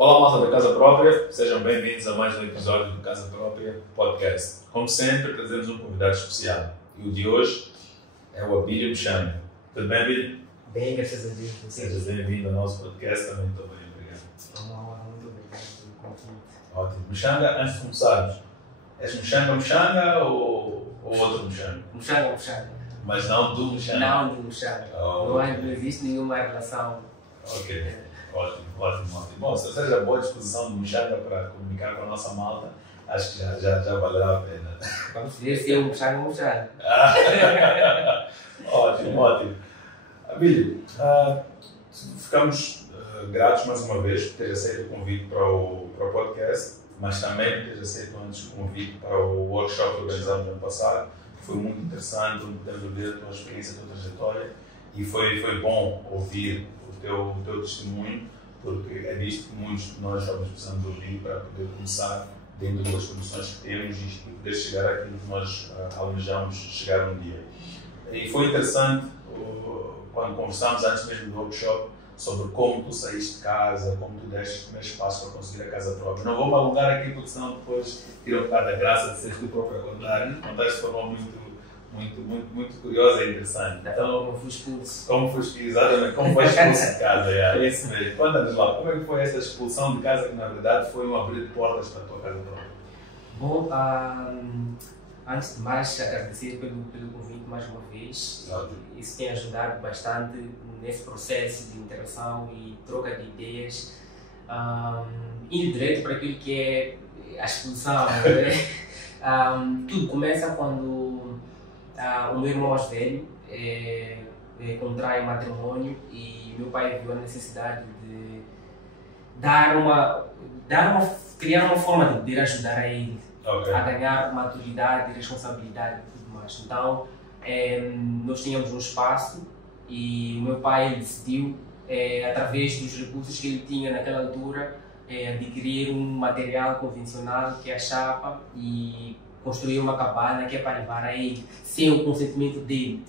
Olá, malta da Casa Própria, sejam bem-vindos a mais um episódio do Casa Própria Podcast. Como sempre, trazemos um convidado especial e o de hoje é o Abílio Mchanga. Tudo bem, Abílio? Bem, graças a Deus. Seja bem-vindo ao nosso podcast, também estou bem, obrigado. Muito obrigado pelo convite. Ótimo. Mchanga, antes de começarmos, és Mchanga ou outro Mchanga? Mchanga. Mas não do Mchanga? Não do Mchanga. Okay. Não existe nenhuma relação. Ok, ótimo. Bom, se seja a boa disposição do Mchanga para comunicar com a nossa malta, acho que já valerá a pena. Vamos ver se é um Mchanga. Ótimo. Abílio, ficamos gratos mais uma vez por ter aceito o convite para o podcast, mas também por ter aceito antes o convite para o workshop que organizamos no ano passado. Foi muito interessante, pudemos ouvir a tua experiência, a tua trajetória e foi bom ouvir o teu testemunho, porque é disto que muitos de nós estamos precisando de ouvir para poder começar dentro das condições que temos e poder chegar àquilo que nós almejamos chegar um dia. E foi interessante quando conversámos antes mesmo do workshop sobre como tu saíste de casa, como tu deste o primeiro espaço para conseguir a casa própria. Não vou me alongar aqui porque senão depois tira um bocado da graça de seres tu próprio a contaste de forma muito curiosa e interessante. Então, como fui expulso. Exatamente, como foi expulso de casa, é isso mesmo. Conta-nos lá, como é que foi esta expulsão de casa que na verdade foi um abrir de portas para a tua casa própria? Bom, antes de mais agradecer pelo convite mais uma vez. Isso tem ajudado bastante nesse processo de interação e troca de ideias, indo direto para aquilo que é a expulsão. Né? Tudo começa quando o meu irmão mais velho contrai matrimônio e meu pai viu a necessidade de criar uma forma de poder ajudar a ele a ganhar maturidade, responsabilidade e tudo mais. Então, nós tínhamos um espaço e o meu pai decidiu, através dos recursos que ele tinha naquela altura, adquirir um material convencional que é a chapa e construir uma cabana que é para levar a ele, sem o consentimento dele.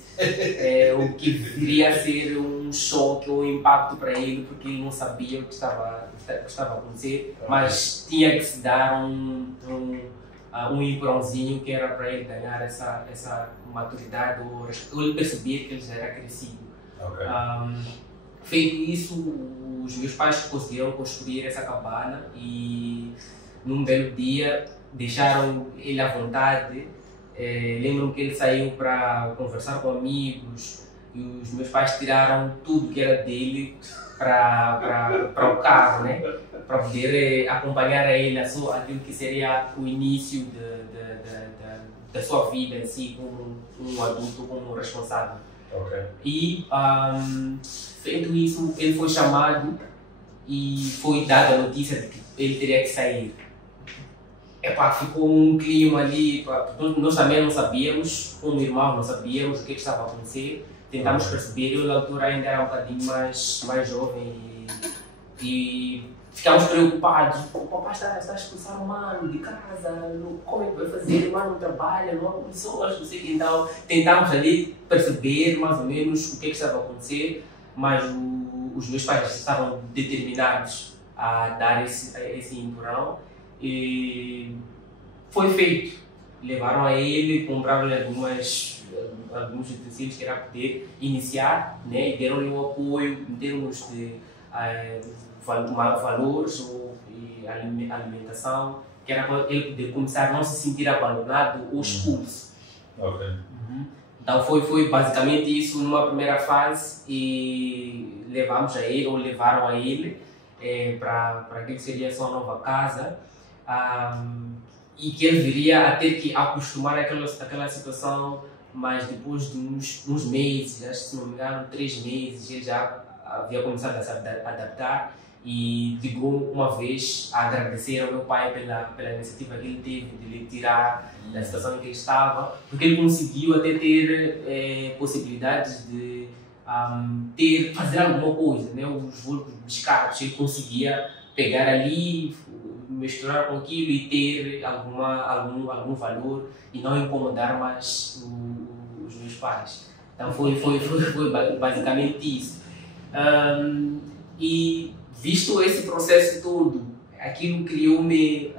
O que viria a ser um choque ou um impacto para ele, porque ele não sabia o que estava a acontecer, mas tinha que se dar um empurrãozinho que era para ele ganhar essa maturidade ou ele perceber que ele já era crescido. Feito isso, os meus pais conseguiram construir essa cabana e num belo dia deixaram ele à vontade. Lembro-me que ele saiu para conversar com amigos e os meus pais tiraram tudo que era dele para o carro, né? Para poder acompanhar a ele aquilo que seria o início da sua vida em si, como um adulto, como um responsável. E feito isso, ele foi chamado e foi dada a notícia de que ele teria que sair. Ficou um clima ali, nós também não sabíamos, como irmão não sabíamos o que estava a acontecer. Tentámos perceber, eu na altura ainda era um bocadinho mais jovem e ficámos preocupados. O papai está a expulsar o mano de casa, como é que vai fazer? O mano não trabalha, não há condições, não sei o que. Então tentámos ali perceber mais ou menos o que estava a acontecer, mas os meus pais estavam determinados a dar esse empurrão. E foi feito. Levaram a ele, compraram-lhe alguns utensílios que era poder iniciar, né? E deram-lhe um apoio em termos de valores e alimentação, que era para ele poder começar a não se sentir abandonado ou expulso. Então foi basicamente isso numa primeira fase e levamos a ele, ou levaram a ele para aquilo que seria a sua nova casa. E que ele viria a ter que acostumar àquela situação, mas depois de uns meses, acho que se não me engano 3 meses, ele já havia começado a se adaptar e ligou uma vez a agradecer ao meu pai pela iniciativa que ele teve de lhe tirar da situação em que ele estava, porque ele conseguiu até ter possibilidades de fazer alguma coisa, né? Os biscados, ele conseguia pegar ali, misturar com aquilo e ter algum valor e não incomodar mais os meus pais. Então foi basicamente isso. E visto esse processo todo, aquilo criou-me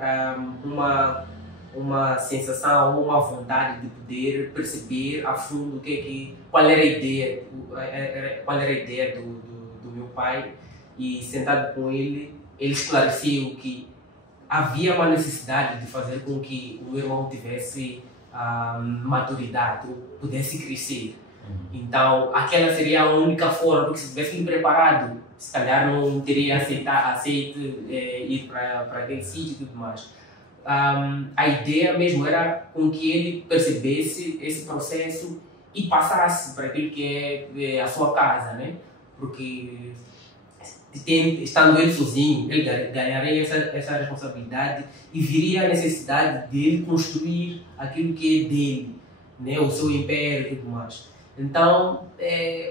uma sensação, uma vontade de poder perceber a fundo qual era a ideia, do meu pai, e sentado com ele esclareceu que havia uma necessidade de fazer com que o meu irmão tivesse maturidade, pudesse crescer. Então, aquela seria a única forma, porque se tivesse me preparado, se calhar não teria aceito ir para aquele sítio e tudo mais. A ideia mesmo era com que ele percebesse esse processo e passasse para aquilo que é a sua casa, né? Porque estando ele sozinho, ele ganharia essa responsabilidade e viria a necessidade de ele construir aquilo que é dele, né? O seu império e tudo mais. Então,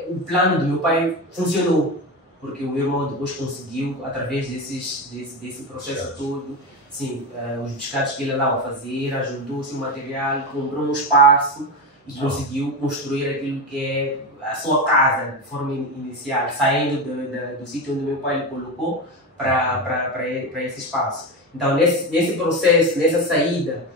o plano do meu pai funcionou, porque o meu irmão depois conseguiu, através desse processo todo, sim, os pescados que ele andava a fazer, ajuntou-se o material, comprou um espaço e conseguiu construir aquilo que é a sua casa, de forma inicial, saindo do sítio onde meu pai lhe colocou para esse espaço. Então, nesse processo, nessa saída,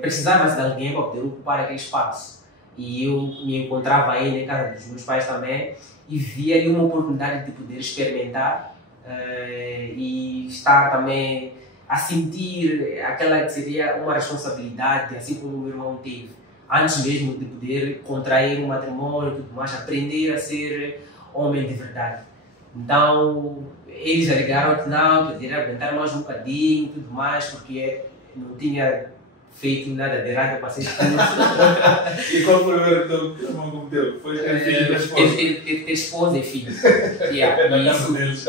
precisava-se de alguém para poder ocupar aquele espaço. E eu me encontrava aí na casa dos meus pais também e via ali uma oportunidade de poder experimentar e estar também a sentir aquela que seria uma responsabilidade, assim como o meu irmão teve, antes mesmo de poder contrair um matrimônio e tudo mais, aprender a ser homem de verdade. Então, eles alegaram que não, que eu teria aguentar mais um bocadinho e tudo mais, porque não tinha feito nada de errado para ser expulso. E qual foi o erro que o irmão cometeu? Foi ter filho da esposa? Ter esposa e filho. Na casa deles.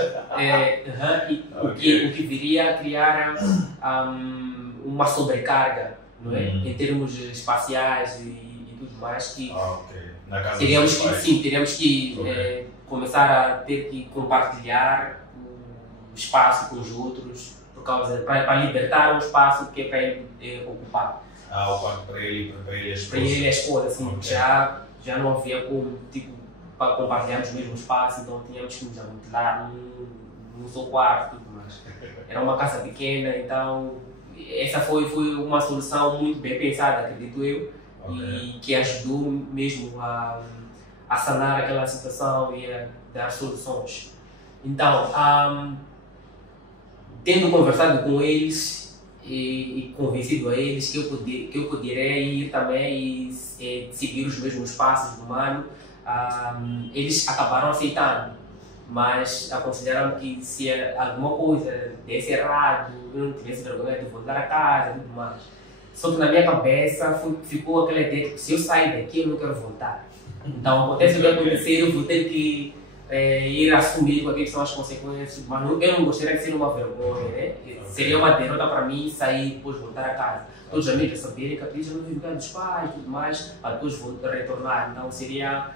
O que viria a criar uma sobrecarga, não é? Em termos espaciais e tudo mais. Que Na casa teríamos que começar a ter que compartilhar o espaço com os outros, para libertar um espaço que é para ele ocupar. O quarto para ele e a esposa. Para ele e a esposa, assim, já não havia como, para compartilharmos o mesmo espaço, então tínhamos que nos amontoar num só quarto e tudo mais. Era uma casa pequena, então essa foi uma solução muito bem pensada, acredito eu, e que ajudou mesmo a sanar aquela situação e a dar soluções. Então, tendo conversado com eles e convencido a eles que eu poderia ir também e seguir os mesmos passos do mano, eles acabaram aceitando, mas consideraram que se alguma coisa desse errado, eu não tivesse vergonha de voltar a casa e tudo mais. Só que na minha cabeça ficou aquela ideia que se eu sair daqui eu não quero voltar. Então acontece o que acontecer, eu vou ter que ir assumir com aquelas são as consequências, mas eu não gostaria de ser uma vergonha, né? Seria uma derrota para mim sair e depois voltar a casa. Todos os amigos a saberem que a Cris não vive casa dos pais e tudo mais, para depois retornar. Então seria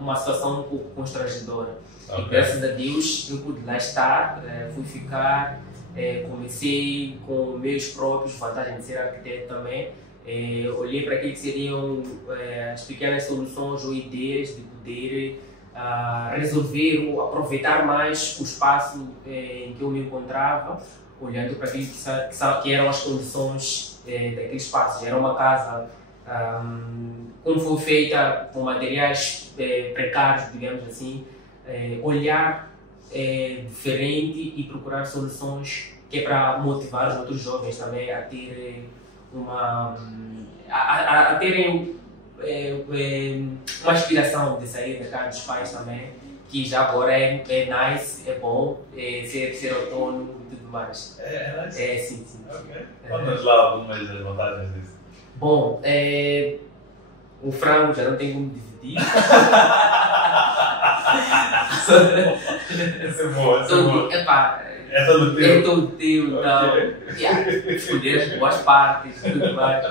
uma situação um pouco constrangedora. E graças a Deus eu pude lá estar, fui ficar, comecei com meus próprios, vantagem de ser arquiteto também. Olhei para aquilo que seriam as pequenas soluções ou ideias de poder resolver ou aproveitar mais o espaço em que eu me encontrava, olhando para aquilo que eram as condições daquele espaço. Era uma casa como foi feita com materiais precários, digamos assim, olhar diferente e procurar soluções que é para motivar os outros jovens também a ter a terem uma aspiração de sair da casa dos pais também, que já agora é nice, é bom, ser autônomo e tudo mais. É nice? Sim. Ok. Conta-nos lá algumas das vantagens disso. Bom, o frango já não tem como dividir. Essa é boa, essa é boa. É todo teu. É todo teu, então, escolher as boas partes e tudo mais.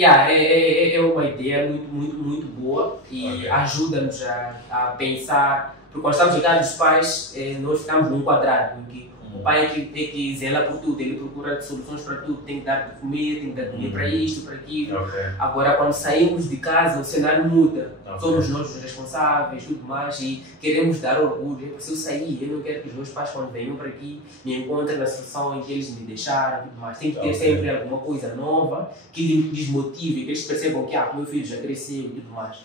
É uma ideia muito boa e ajuda-nos a pensar, porque quando estamos em casa dos pais, nós ficamos num quadrado, em que O pai é que zela por tudo, ele procura soluções para tudo, tem que dar de comer, tem que dar dinheiro para isto, para aquilo. Agora, quando saímos de casa, o cenário muda. Somos nós os responsáveis, tudo mais, e queremos dar orgulho. Se eu sair, eu não quero que os meus pais, quando venham para aqui, me encontrem na situação em que eles me deixaram, tudo mais. Tem que ter sempre alguma coisa nova que lhes motive, que eles percebam que o meu filho já cresceu e tudo mais.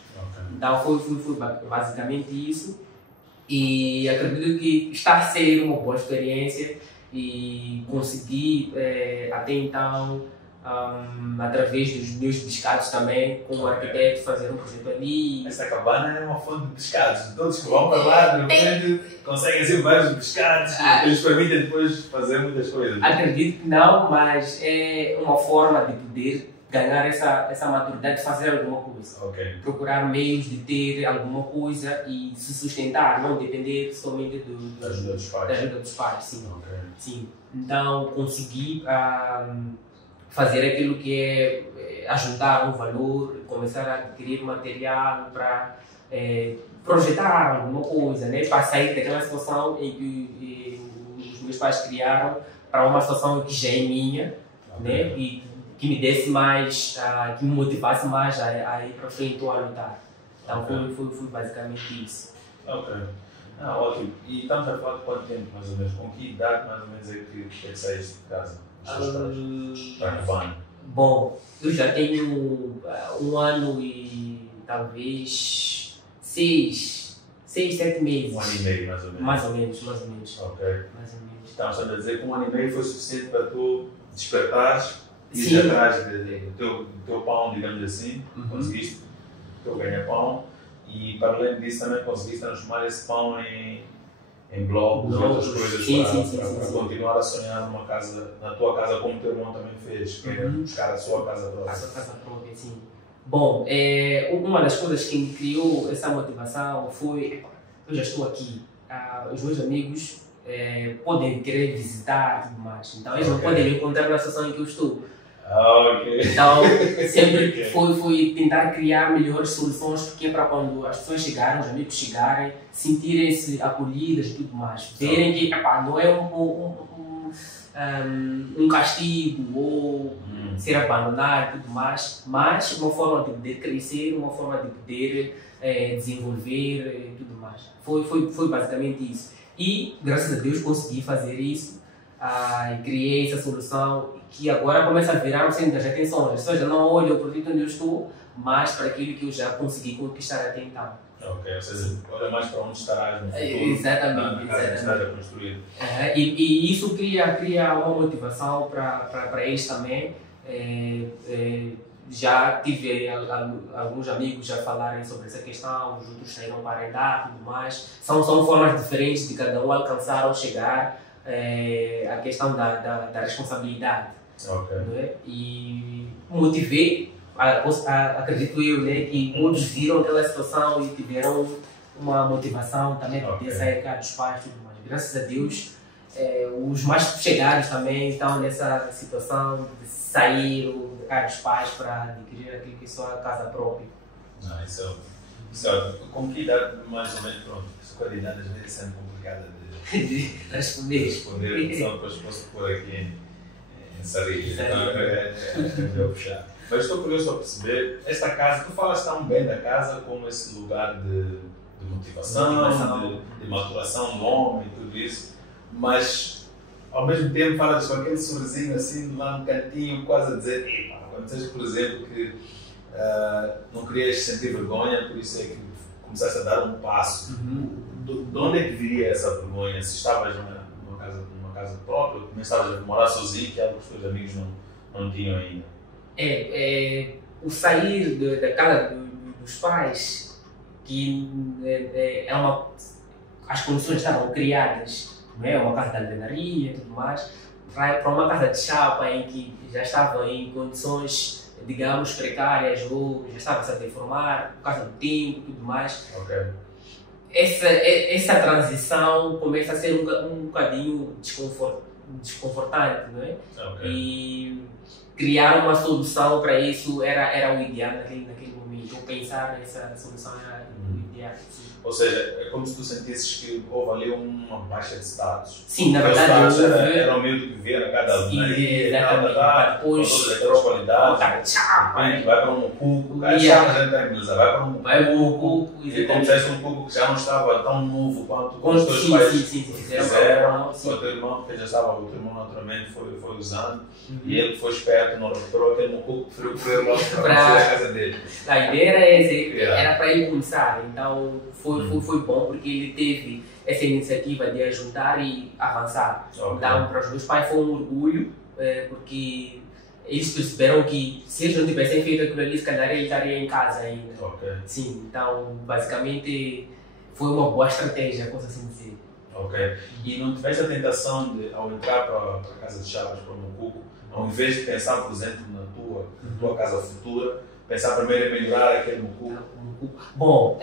Então, foi basicamente isso. E acredito que está a ser uma boa experiência e consegui até então, através dos meus pescados também, como arquiteto, fazer um projeto ali. Essa cabana é uma fonte de pescados. Todos que vão para lá, de repente, conseguem ser vários pescados que eles permitem depois fazer muitas coisas. Acredito que não, mas é uma forma de poder ganhar essa maturidade de fazer alguma coisa. Procurar meios de ter alguma coisa e se sustentar, não depender somente da ajuda dos pais. Sim. Sim. Então, consegui fazer aquilo que é ajuntar um valor, começar a adquirir material para projetar alguma coisa, né? Para sair daquela situação em que os meus pais criaram para uma situação que já é minha, né? E que me desse mais, que me motivasse mais a ir para frente ou a lutar. Então foi basicamente isso. Ótimo. E estamos a falar de quanto tempo mais ou menos? Com que idade mais ou menos é que saíste de casa? Para a cabana? Bom, eu já tenho 1 ano e talvez 6, 7 meses. 1 ano e meio mais ou menos? Mais ou menos. Mais ou menos. Estamos a dizer que 1 ano e meio foi suficiente para tu despertares e ir atrás do teu pão, digamos assim, conseguiste o teu ganha-pão e para além disso também conseguiste transformar esse pão em blocos e outras coisas para continuar a sonhar numa casa, na tua casa como o teu irmão também fez, que é buscar a sua casa própria. A sua casa própria, sim. Bom, uma das coisas que me criou essa motivação foi, eu já estou aqui, os meus amigos podem querer visitar e tudo mais, então eles não podem me encontrar na situação em que eu estou. Então, sempre foi tentar criar melhores soluções, porque é para quando as pessoas chegarem, os amigos chegarem, sentirem-se acolhidas e tudo mais. Verem que não é um castigo ou ser abandonado e tudo mais, mas uma forma de poder crescer, uma forma de poder desenvolver e tudo mais. Foi basicamente isso. E, graças a Deus, consegui fazer isso. E criei essa solução que agora começa a virar um centro das atenções. As pessoas já não olham para onde eu estou, mas para aquilo que eu já consegui conquistar até então. Ou seja, olha mais para onde estarás no futuro. Exatamente. Na casa que estás a construir. E isso cria uma motivação para eles também. Já tive alguns amigos já falarem sobre essa questão, os outros saíram para arrendar e tudo mais. São formas diferentes de cada um alcançar ou chegar a questão da responsabilidade. Né? E motivei, acredito eu, né, que todos viram aquela situação e tiveram uma motivação também para poder sair cá dos pais e tudo mais. Graças a Deus, os mais chegados também estão nessa situação de sair cá dos pais para adquirir aquilo que é sua casa própria. Isso é com que idade mais ou menos, pronto, a idade às vezes é sempre complicada de responder, só depois posso pôr aqui em Sarilho, então é melhor puxar. Mas estou curioso a perceber, esta casa, tu falas tão bem da casa como esse lugar de motivação, de maturação do homem e tudo isso, mas ao mesmo tempo falas com aquele sorrisinho assim lá no cantinho, quase a dizer, quando seja, por exemplo, que não querias sentir vergonha, por isso é que começaste a dar um passo. De onde é que viria essa vergonha? Se estavas numa casa própria, ou começavas a morar sozinho, que é algo que os teus amigos não tinham ainda? O sair da casa dos pais, que as condições estavam criadas, não é? Uma casa de alvenaria e tudo mais, para uma casa de chapa em que já estava em condições, digamos, precárias ou já estava a deformar, por causa do tempo e tudo mais. Essa transição começa a ser um bocadinho desconfortante, não é? E criar uma solução para isso era o ideal naquele momento. Ou pensar nessa solução era o ideal. Sim. Ou seja, é como se tu sentisses que houve ali uma baixa de status. Sim, na verdade, era o meio que vivia na cada alunaria, depois com todas aquelas qualidades. Vai para um mucuco, vai para um mucuco, e como se fosse um mucuco que já não estava tão novo quanto os teus pais fizeram, o teu irmão, porque já estava, o teu irmão naturalmente foi usando, e ele foi esperto, não recuperou aquele mucuco, preferiu correr logo para a casa dele. A ideia era essa, era para ele começar, então foi bom porque ele teve essa iniciativa de ajudar e avançar. Okay. Então, para os meus pais foi um orgulho, porque eles perceberam que se eles não tivessem feito aquilo ali, se calhar ele estaria em casa ainda. Okay. Sim, então basicamente foi uma boa estratégia, posso assim dizer. Ok. E não tiveste a tentação de, ao entrar para a casa de chapas, para o mucuco, ao invés de pensar, por exemplo, na tua casa futura, pensar primeiro em melhorar aquele mucuco? Bom,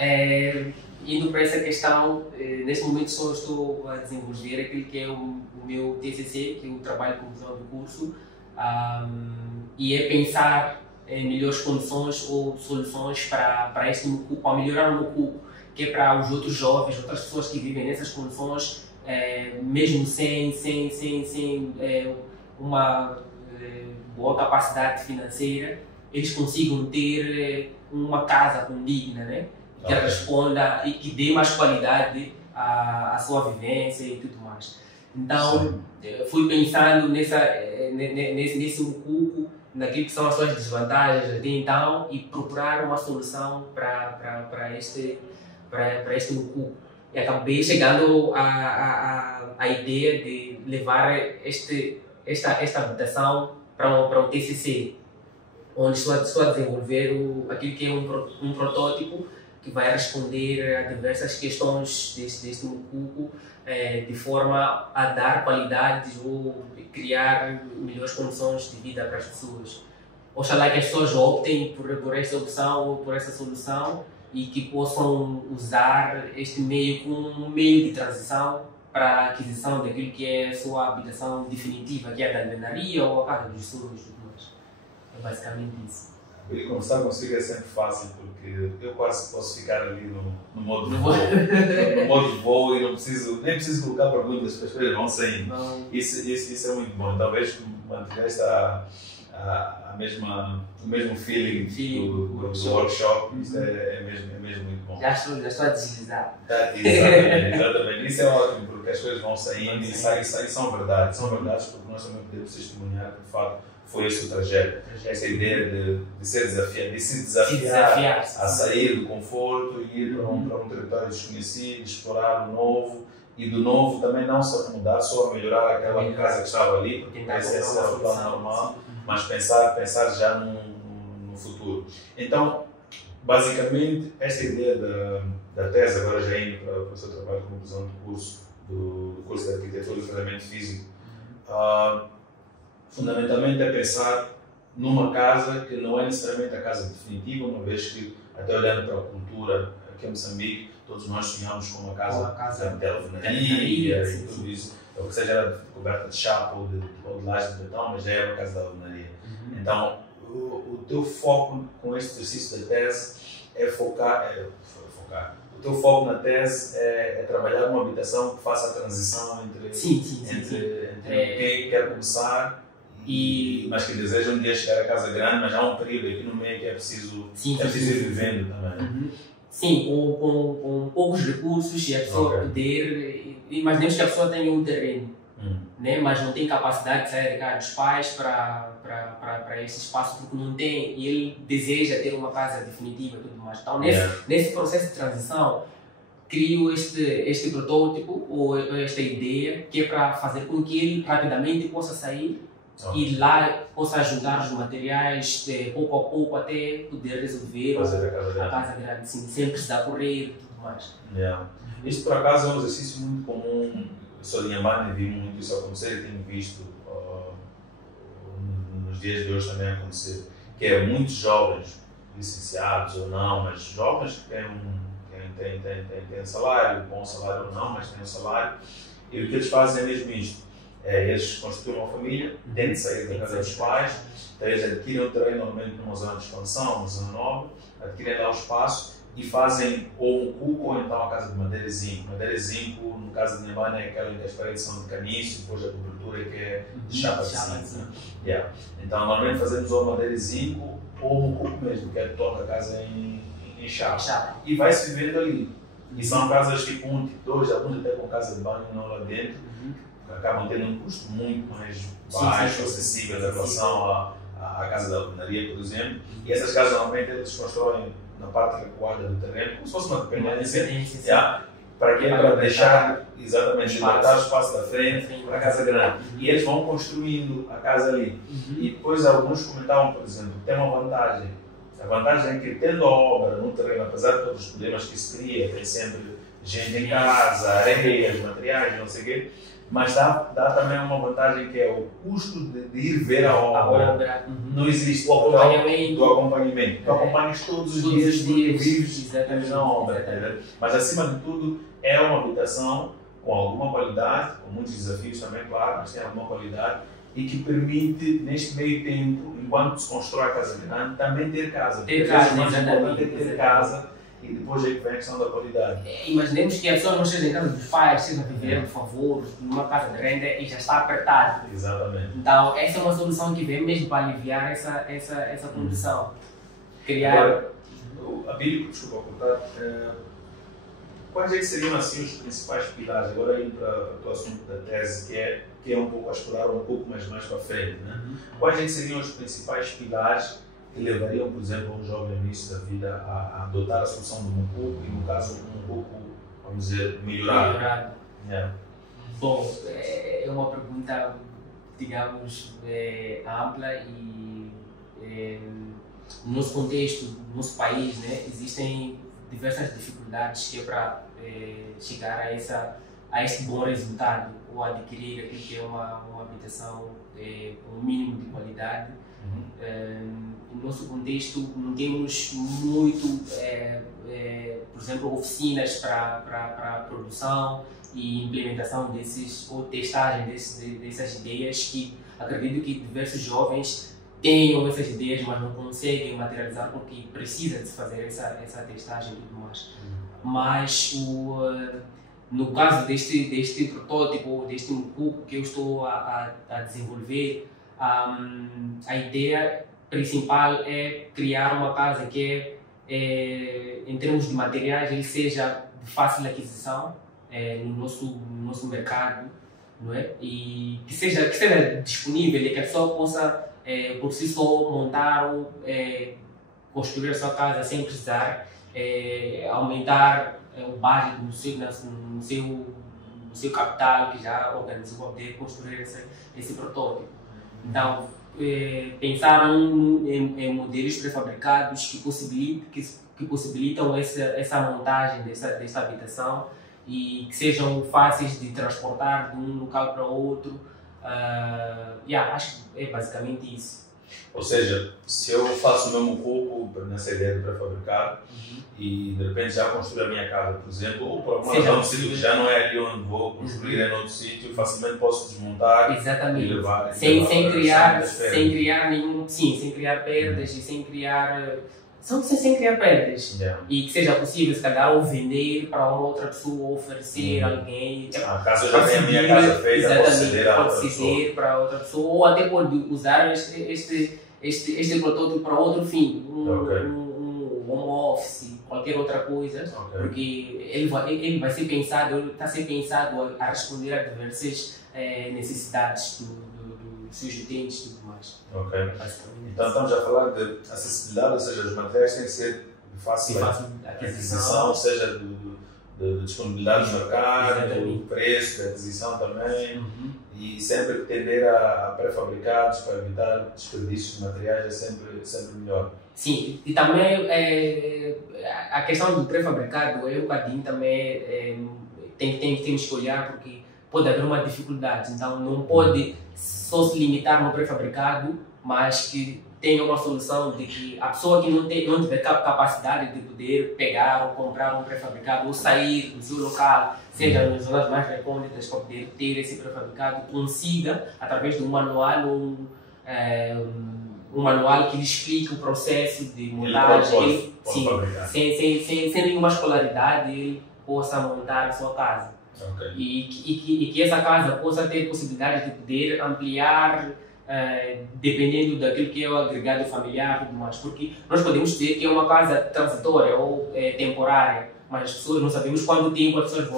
indo para essa questão, neste momento só estou a desenvolver aquilo que é o meu TCC, que é o trabalho de conclusão do curso, e é pensar em melhores condições ou soluções para este mucuco, para melhorar o mucuco, que é para os outros jovens, outras pessoas que vivem nessas condições, mesmo sem uma boa capacidade financeira, eles consigam ter uma casa condigna, né? Que responda e que dê mais qualidade à sua vivência e tudo mais. Então, fui pensando nesse mucuco, naquilo que são as suas desvantagens até então, e procurar uma solução para este mucuco. E acabei chegando à ideia de levar esta habitação para o TCC, onde estou a desenvolver aquilo que é um protótipo que vai responder a diversas questões deste mucuco, de forma a dar qualidades ou criar melhores condições de vida para as pessoas. Oxalá que as pessoas optem por esta opção ou por essa solução e que possam usar este meio como um meio de transição para a aquisição daquilo que é a sua habitação definitiva, que é a alvenaria ou a casa dos sonhos. É basicamente isso. E conversar consigo é sempre fácil, porque eu quase posso ficar ali no modo de voo. No modo de voo e nem preciso colocar perguntas, as pessoas vão saindo. Isso é muito bom. Talvez mantivesse o mesmo feeling do workshop. Isso é mesmo muito bom. Já estou a deslizar. Exatamente. Isso é ótimo, porque as coisas vão saindo e são verdades. São verdades porque nós também podemos testemunhar que, de fato, foi esse o trajeto. Essa ideia de se desafiar a sair do conforto e ir para um território desconhecido, explorar o novo, e do novo também não só mudar, só melhorar aquela casa que estava ali, porque esse é o plano normal, mas pensar já no futuro. Então, basicamente, esta ideia da tese, agora já indo para o seu trabalho de conclusão do curso de Arquitetura e Tratamento Físico, fundamentalmente é pensar numa casa que não é necessariamente a casa definitiva, uma vez que, até olhando para a cultura aqui em Moçambique, todos nós sonhamos com uma casa de alvenaria e tudo isso, ou que seja coberta de chapa ou de laje de betão, mas já é uma casa de alvenaria. Então, o teu foco com este exercício da tese é focar. O teu foco na tese é trabalhar uma habitação que faça a transição entre quem quer começar mas que deseja um dia chegar a casa grande, mas há um período aqui no meio que é preciso ir vivendo também. Sim, com poucos recursos e a pessoa poder. Imaginemos que a pessoa tenha um terreno, né, mas não tem capacidade de sair de casa dos pais para esse espaço, porque não tem, e ele deseja ter uma casa definitiva e tudo mais. Então, nesse processo de transição, crio este protótipo ou esta ideia que é para fazer com que ele rapidamente possa sair e lá possa ajudar os materiais pouco a pouco até poder resolver a casa grande, sem precisar correr e tudo mais. Isto, por acaso, é um exercício muito comum. Eu sou de Inhambane e vi muito isso acontecer e tenho visto nos dias de hoje também acontecer, que é muitos jovens, licenciados ou não, mas jovens que têm salário, bom salário ou não, mas têm um salário, e o que eles fazem é mesmo isto. Eles constituem uma família, têm de sair da casa dos pais, então eles adquirem o terreno normalmente numa zona de expansão, uma zona nova, adquirem lá o espaço e fazem ou um cuco ou então a casa de madeira e zinco. Madeira e zinco, no caso de minha mãe, é aquela em que as paredes são de caniço, depois a cobertura que é de chapa de zinco. Né? Yeah. Então, normalmente fazemos ou madeira e zinco ou um cuco mesmo, que é toda a casa em chapa. E vai-se vivendo ali. E são casas tipo 1, tipo 2, alguns até com casa de banho não lá dentro, que acabam tendo um custo muito mais baixo, acessível em relação à casa da alvenaria, por exemplo. E essas casas normalmente eles constroem na parte recuada do terreno, como se fosse uma dependência, para quê? Para deixar exatamente libertar o espaço da frente para a casa grande. E eles vão construindo a casa ali. E depois alguns comentavam, por exemplo, tem uma vantagem. A vantagem é que, tendo a obra no terreno, apesar de todos os problemas que isso cria, tem sempre gente em casa, areias, materiais, não sei o quê, mas dá também uma vantagem que é o custo de ir ver a obra. Não existe o acompanhamento. Do acompanhamento. Tu acompanhas todos os dias porque vives na obra. Mas, acima de tudo, é uma habitação com alguma qualidade, com muitos desafios também, claro, mas tem alguma qualidade, e que permite, neste meio tempo, enquanto se constrói a casa grande, também ter casa. Ter casa, exatamente. Ter casa, e depois aí vem a questão da qualidade. Imaginemos que a pessoa não esteja em casa dos pais, esteja a viver, por favor, numa casa de renda e já está apertado. Exatamente. Então, essa é uma solução que vem mesmo para aliviar essa condição. Criar... Agora, a Bíblia, desculpa ocultar, quais é que seriam assim os principais pilares? Agora indo para o assunto da tese, que é um pouco a explorar um pouco mais para frente, né? Quais é que seriam os principais pilares que levariam, por exemplo, um jovem no início da vida a adotar a solução do mucuco e, no caso, um pouco, vamos dizer, melhorado? Yeah. Bom, é uma pergunta, digamos, ampla e no nosso contexto, no nosso país, né, existem diversas dificuldades que é para chegar a este bom resultado ou adquirir aquilo que é uma habitação com um mínimo de qualidade. No nosso contexto não temos muito, por exemplo, oficinas para produção e implementação ou testagem dessas ideias, que acredito que diversos jovens tenham essas ideias, mas não conseguem materializar porque precisa de se fazer essa testagem e tudo mais. Mas no caso deste protótipo, deste mucuco que eu estou a desenvolver, a ideia principal é criar uma casa que em termos de materiais, ele seja de fácil aquisição no nosso mercado, não é? E que seja disponível e que a pessoa possa por si só montar ou construir a sua casa sem precisar aumentar o budget no seu capital que já organizou para poder construir esse protótipo. Então, pensaram em modelos pré-fabricados que possibilitam essa montagem dessa habitação e que sejam fáceis de transportar de um local para outro. Acho que é basicamente isso. Ou seja, se eu faço o meu mucuco nessa ideia de pré-fabricado e de repente já construir a minha casa, por exemplo, ou para alguma razão sítio que já não é ali onde vou construir, é em outro sítio, facilmente posso desmontar. Exatamente. E levar sem criar perdas e sem criar perdas. E que seja possível, se calhar, ou vender para uma outra pessoa, oferecer a alguém. Caso eu já tenha a minha casa feita, pode ceder para outra pessoa, ou até pode usar este protótipo para outro fim, um home office, qualquer outra coisa, porque ele vai ser pensado, está a ser pensado a responder a diversas necessidades dos seus utentes e tudo mais. Então estamos a falar de acessibilidade, ou seja, os materiais têm que ser de fácil aquisição, ou seja, de disponibilidade no mercado, do preço, da aquisição também, e sempre tender a pré-fabricados para evitar desperdícios de materiais é sempre melhor. Sim, e também a questão do pré-fabricado é um bocadinho também, temos que olhar porque pode haver uma dificuldade, então não pode só se limitar no pré-fabricado, mas que tenha uma solução de que a pessoa que não tiver capacidade de poder pegar ou comprar um pré-fabricado ou sair do seu local, seja nas zonas mais recônditas, para poder ter esse pré-fabricado, consiga, através de um manual ou um manual que lhe explique o processo de montagem, sem nenhuma escolaridade, ele possa montar a sua casa. Okay. E que essa casa possa ter possibilidade de poder ampliar dependendo daquilo que é o agregado familiar e tudo mais, porque nós podemos dizer que é uma casa transitória ou temporária, mas as pessoas não sabemos quanto tempo as pessoas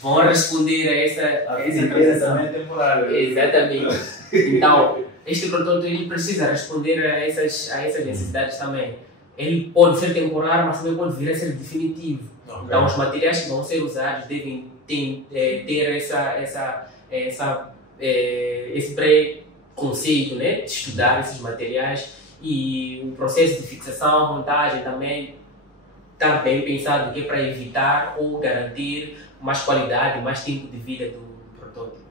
vão responder a essa transição. Também é temporária. Exatamente. Então, este protótipo ele precisa responder a essas necessidades também. Ele pode ser temporário, mas também pode vir a ser definitivo. Okay. Então, os materiais que vão ser usados devem ter esse pré-conceito, né, de estudar esses materiais, e o processo de fixação, montagem também está bem pensado, que é para evitar ou garantir mais qualidade, mais tempo de vida do protótipo.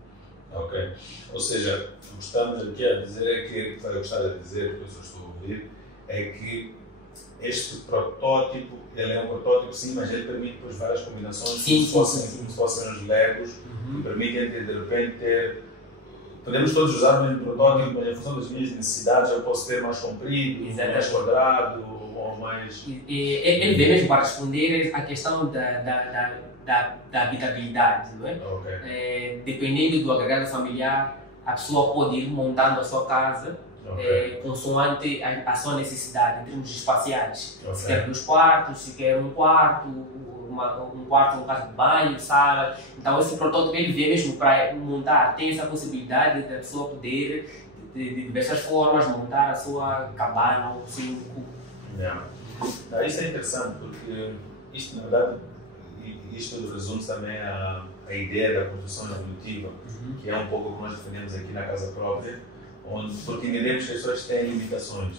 Ok. Ou seja, o que estamos aqui a dizer que eu gostava de dizer, porque eu estou a ouvir, é que este protótipo, ele é um protótipo sim, mas ele permite depois várias combinações, como se fossem os Legos, que permitem de repente ter. Podemos todos usar o mesmo protótipo, mas em função das minhas necessidades eu posso ter mais comprido, mais quadrado ou mais. Ele vem mesmo para responder à questão da habitabilidade, não é? Okay. Dependendo do agregado familiar, a pessoa pode ir montando a sua casa consoante a sua necessidade em termos espaciais. Okay. Se quer 2 quartos, se quer um quarto, um caso de banho, sala. Então esse protótipo ele vem mesmo para montar, tem essa possibilidade da pessoa poder de diversas formas montar a sua cabana ou o seu cubo. Isso é interessante porque isto na verdade isto resume também a ideia da construção evolutiva, que é um pouco o que nós defendemos aqui na casa própria, porque entendemos que as pessoas têm limitações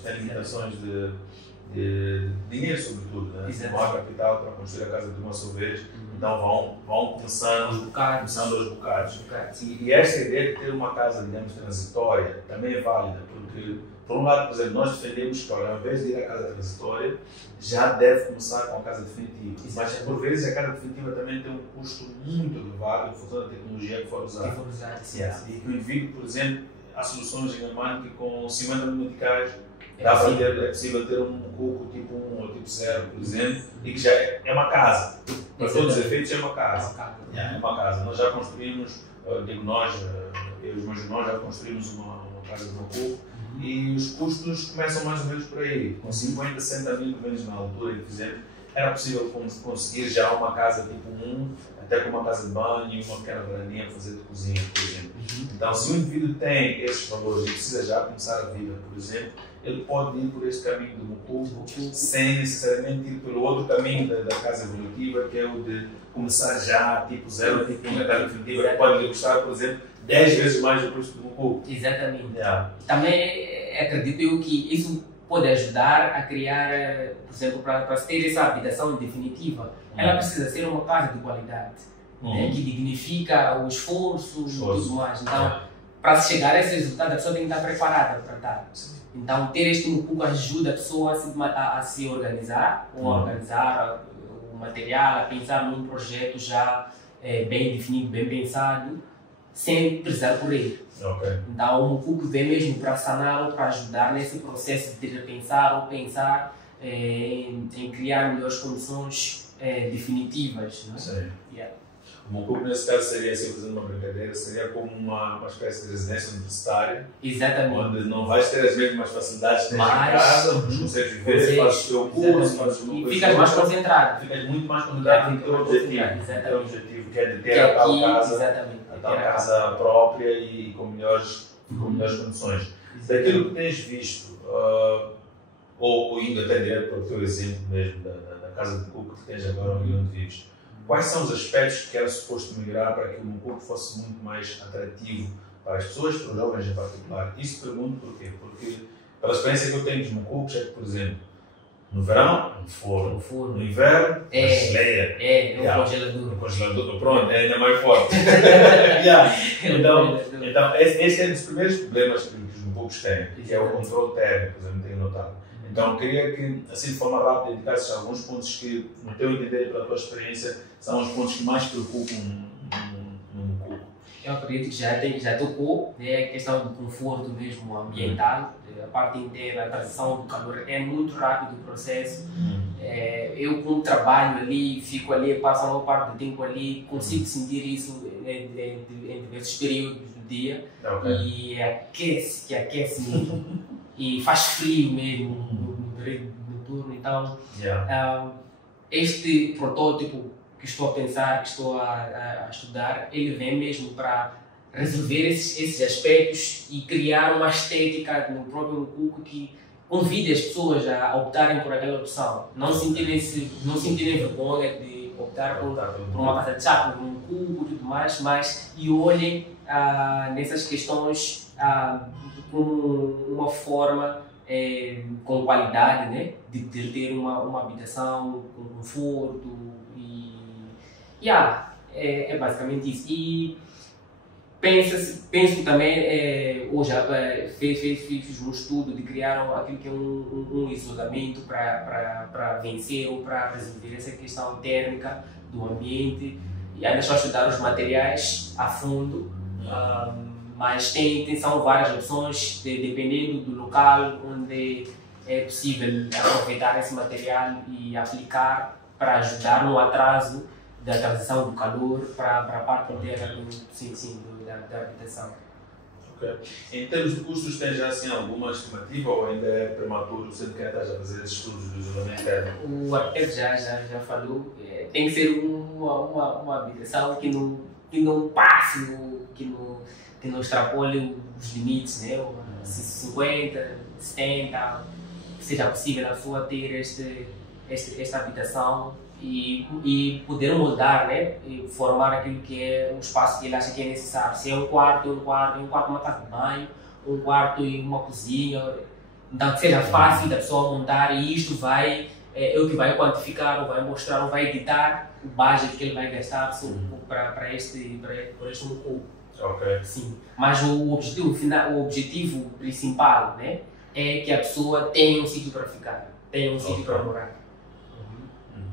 de dinheiro sobretudo, né? Não há capital para construir a casa de uma só vez, então vão começando aos bocados. E esta ideia de ter uma casa, digamos, transitória também é válida, porque por um lado, por exemplo, nós defendemos que ao invés de ir à casa transitória, já deve começar com a casa definitiva. Mas por vezes a casa definitiva também tem um custo muito elevado em função da tecnologia que for usada. E que o indivíduo, por exemplo, há soluções em Alemanha que com 50 mil meticais é possível ter um cuco tipo 1 ou tipo 0, por exemplo, e que já é uma casa. Para todos os efeitos é uma casa. É uma casa. Nós já construímos, digo nós, eu e os meus irmãos já construímos uma casa de um cuco e os custos começam mais ou menos por aí. Com 50, 60 mil, pelo menos na altura em que fizemos, era possível conseguir já uma casa tipo 1, até com uma casa de banho e uma pequena varandinha para fazer de cozinha, por exemplo. Então, se o indivíduo tem esses valores e precisa já começar a vida, por exemplo, ele pode ir por esse caminho do mucubo sem necessariamente ir pelo outro caminho da casa evolutiva, que é o de começar já tipo 0, tipo 1 na casa definitiva, que pode lhe custar, por exemplo, 10 vezes mais o custo do mucubo. Exatamente. Também acredito eu que isso pode ajudar a criar, por exemplo, para ter essa habitação definitiva, ela precisa ser uma casa de qualidade, né, que dignifica o esforço e tudo mais. Então, para chegar a esse resultado, a pessoa tem que estar preparada para tal. Então, ter este mucubo ajuda a pessoa a se organizar, ou a organizar o material, a pensar num projeto já bem definido, bem pensado, sem precisar correr. Então, o mucubo vem mesmo para sanar ou para ajudar nesse processo de repensar ou pensar em criar melhores condições definitivas. Não é? O mucubo, nesse caso, seria, assim, fazendo uma brincadeira, seria como uma espécie de residência universitária. Exatamente. Onde não vais ter as mesmas facilidades que tens em casa, mas consegues viver, fazes o teu curso, fazes uma coisa. E ficas mais concentrado. Ficas muito mais concentrado no teu objetivo, que é de ter a tal casa própria e com melhores condições. Daquilo que tens visto, ou indo até direto para o teu exemplo mesmo da casa de cuco que tens agora onde vives, quais são os aspectos que era suposto melhorar para que o mucubo fosse muito mais atrativo para as pessoas, para os jovens em particular? Isso pergunto porquê? Porque, pela experiência que eu tenho dos mucubos, é que, por exemplo, no verão, um forno. No inverno, uma geleira. Um congelador. Pronto, é ainda mais forte. Então, este é um dos primeiros problemas que os mucubos têm, que é o controle térmico, por exemplo, tenho notado. Então, eu queria que, assim, de forma rápida, indicasse alguns pontos que, no teu entender e pela tua experiência, são os pontos que mais preocupam no mucubo. Eu acredito que já tocou, né, a questão do conforto mesmo ambiental. a parte interna, a transição do calor, é muito rápido o processo. Eu, como trabalho ali, fico ali, passo a maior parte do tempo ali, consigo sentir isso em diversos períodos do dia. E aquece mesmo. E faz frio mesmo no turno. Então, este protótipo que estou a pensar, que estou a estudar, ele vem mesmo para resolver esses aspectos e criar uma estética no próprio cuco que convide as pessoas a optarem por aquela opção, não sentirem vergonha de optar por uma casa de chá, por um cuco e tudo mais, mas e olhem nessas questões como uma forma com qualidade, né, de ter uma habitação com conforto e é basicamente isso. E penso também, hoje fiz um estudo de criar aquilo que é um isolamento para vencer ou para resolver essa questão térmica do ambiente, e ainda estou a estudar os materiais a fundo, mas são várias opções, dependendo do local onde é possível aproveitar esse material e aplicar para ajudar no atraso da transição do calor para a parte interna da habitação. Em termos de custos, tem já assim, alguma estimativa ou ainda é prematuro, sendo que estás a fazer esses estudos do isolamento interno? O arquiteto já falou, tem que ser uma habitação que não passe, que não extrapole os limites, né? 50, 70, que seja possível a pessoa ter esta habitação e poder moldar, né? E formar aquilo que é um espaço que ele acha que é necessário. Se é um quarto, uma casa de banho, um quarto e uma cozinha, então que seja fácil da pessoa montar, e isto é o que vai quantificar, ou vai mostrar, ou vai editar o budget que ele vai gastar para este um cubo. Sim. Mas o objetivo principal, né, é que a pessoa tenha um sítio para ficar, tenha um sítio para morar.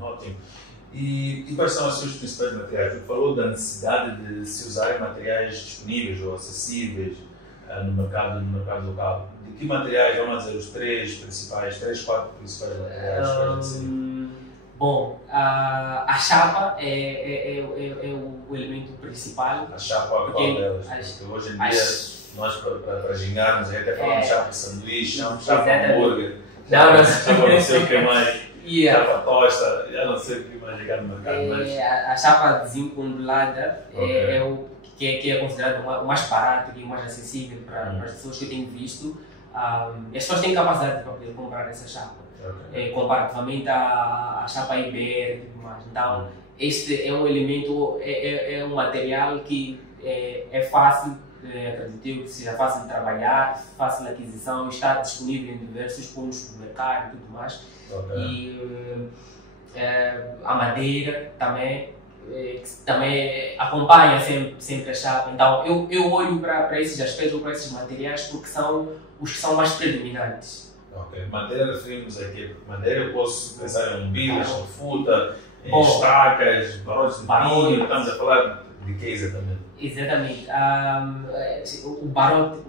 Ótimo. E quais são os seus principais materiais? Você falou da necessidade de se usar materiais disponíveis ou acessíveis no mercado local. De que materiais, vamos dizer, os 4 principais materiais? Bom, a chapa é o elemento principal. A chapa, qual delas? Porque hoje em dia, nós para gingarmos, até falamos chapa de sanduíche, chapa de hambúrguer, não sei o que mais. Chapa tosta, eu não sei o que mais ligar no mercado. A chapa desencondulada é o que é considerado o mais barato e o mais acessível para as pessoas que eu tenho visto. As pessoas têm capacidade para poder comprar essa chapa, comparativamente à chapa IBR e tudo mais. Então, este é um elemento, é um material que é fácil, acredito eu, que seja fácil de trabalhar, fácil de aquisição, está disponível em diversos pontos do mercado e tudo mais. E a madeira também, que também acompanha sempre a chapa. Então eu olho para esses aspectos, para esses materiais, porque são os que são mais predominantes. Madeira, referimos aqui. Madeira, eu posso pensar em umbilas, em futa, em estacas, barrotes de pinho. Estamos a falar de que exatamente? Exatamente. O